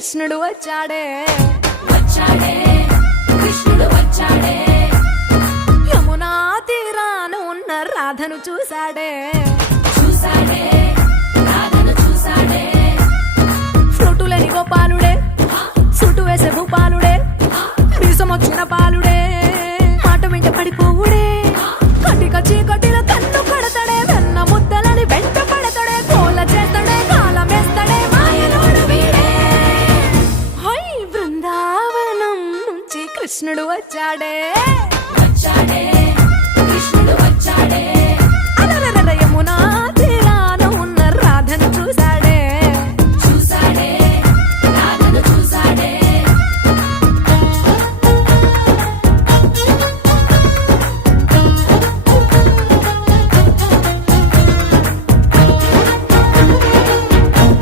కృష్ణుడు వచ్చాడే వచ్చాడే కృష్ణుడు వచ్చాడే యమునా తీరాన ఉన్న రాధను చూశాడే చూసాడే రాధను చూసాడే ఫ్రూటులేని గోపాలుడే సుటు వేసే భూపాలుడే మీసమొచ్చిన పాలుడే మాట వెంట పడిపోవుడే కటిక చీకటిలో కన్ను పడతాడే వెన్న ముద్దలని వెంట పడతాడే కోల చేస్తాడే కాలమేస్తాడే మాయలోడు వీడే హై బృందావనం నుంచి కృష్ణుడు వచ్చాడే వచ్చాడే